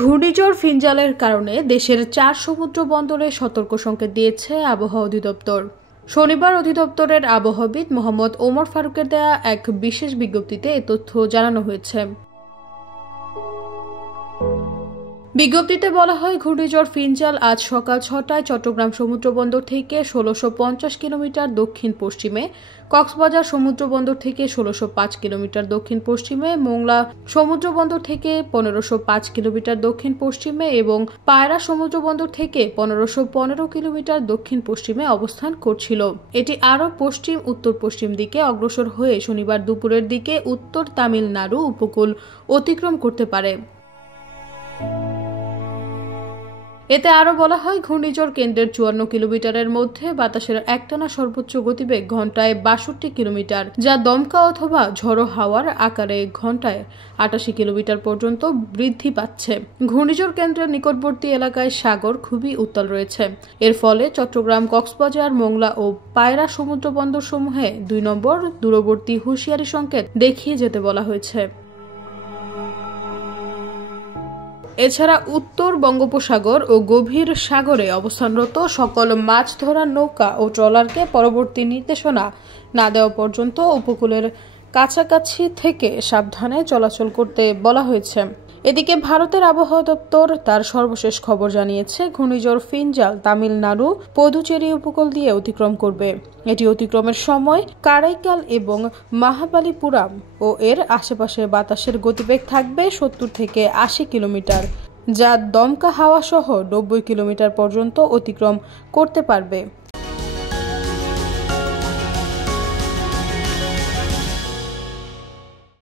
ঘূর্ণিঝড় ফিনজালের কারণে দেশের 4 সমুদ্র বন্দরে সতর্ক সংকেত দিয়েছে আবহাওয়া অধিদপ্তর। শনিবার অধিদপ্তরের আবহাওয়াবিদ মোহাম্মদ ওমর ফারুকের দেয়া এক বিশেষ বিজ্ঞপ্তিতে এ তথ্য জানানো হয়েছে। বিজ্ঞপ্তিতে বলা হয়, ঘূর্ণিঝড় ফিনজাল আজ সকাল 6টায় চট্টগ্রাম সমুদ্রবন্দর থেকে 1650 কিলোমিটার দক্ষিণ পশ্চিমে, কক্সবাজার সমুদ্রবন্দর থেকে 1605 কিলোমিটার দক্ষিণ পশ্চিমে, মোংলা সমুদ্রবন্দর থেকে 1505 কিলোমিটার দক্ষিণ পশ্চিমে এবং পায়রা সমুদ্রবন্দর থেকে 1515 কিলোমিটার দক্ষিণ পশ্চিমে অবস্থান করছিল। এটি আরও পশ্চিম উত্তর পশ্চিম দিকে অগ্রসর হয়ে শনিবার দুপুরের দিকে উত্তর তামিলনাড়ু উপকূল অতিক্রম করতে পারে। এতে আরও বলা হয়, ঘূর্ণিঝড় কেন্দ্রের 54 কিলোমিটারের মধ্যে বাতাসের একটানা সর্বোচ্চ গতিবেগ ঘন্টায় 62 কিলোমিটার, যা দমকা অথবা ঝড়ো হাওয়ার আকারে ঘন্টায় 88 কিলোমিটার পর্যন্ত বৃদ্ধি পাচ্ছে। ঘূর্ণিঝড় কেন্দ্রের নিকটবর্তী এলাকায় সাগর খুবই উত্তাল রয়েছে। এর ফলে চট্টগ্রাম, কক্সবাজার, মোংলা ও পায়রা সমুদ্র বন্দর সমূহে 2 নম্বর দূরবর্তী হুঁশিয়ারি সংকেত দেখিয়ে যেতে বলা হয়েছে। এছাড়া উত্তর বঙ্গোপসাগর ও গভীর সাগরে অবস্থানরত সকল মাছ ধরার নৌকা ও ট্রলারকে পরবর্তী নির্দেশনা না দেওয়া পর্যন্ত উপকূলের কাছাকাছি থেকে সাবধানে চলাচল করতে বলা হয়েছে। এদিকে ভারতের আবহাওয়া দপ্তর তার সর্বশেষ খবর জানিয়েছে, ঘূর্ণিঝড় ফিনজাল তামিলনাড়ু পুদুচেরি উপকূল দিয়ে অতিক্রম করবে। এটি অতিক্রমের সময় কারাইকাল এবং মহাবালিপুরাম ও এর আশেপাশে বাতাসের গতিবেগ থাকবে 70 থেকে 80 কিলোমিটার, যা দমকা হাওয়া সহ 90 কিলোমিটার পর্যন্ত অতিক্রম করতে পারবে।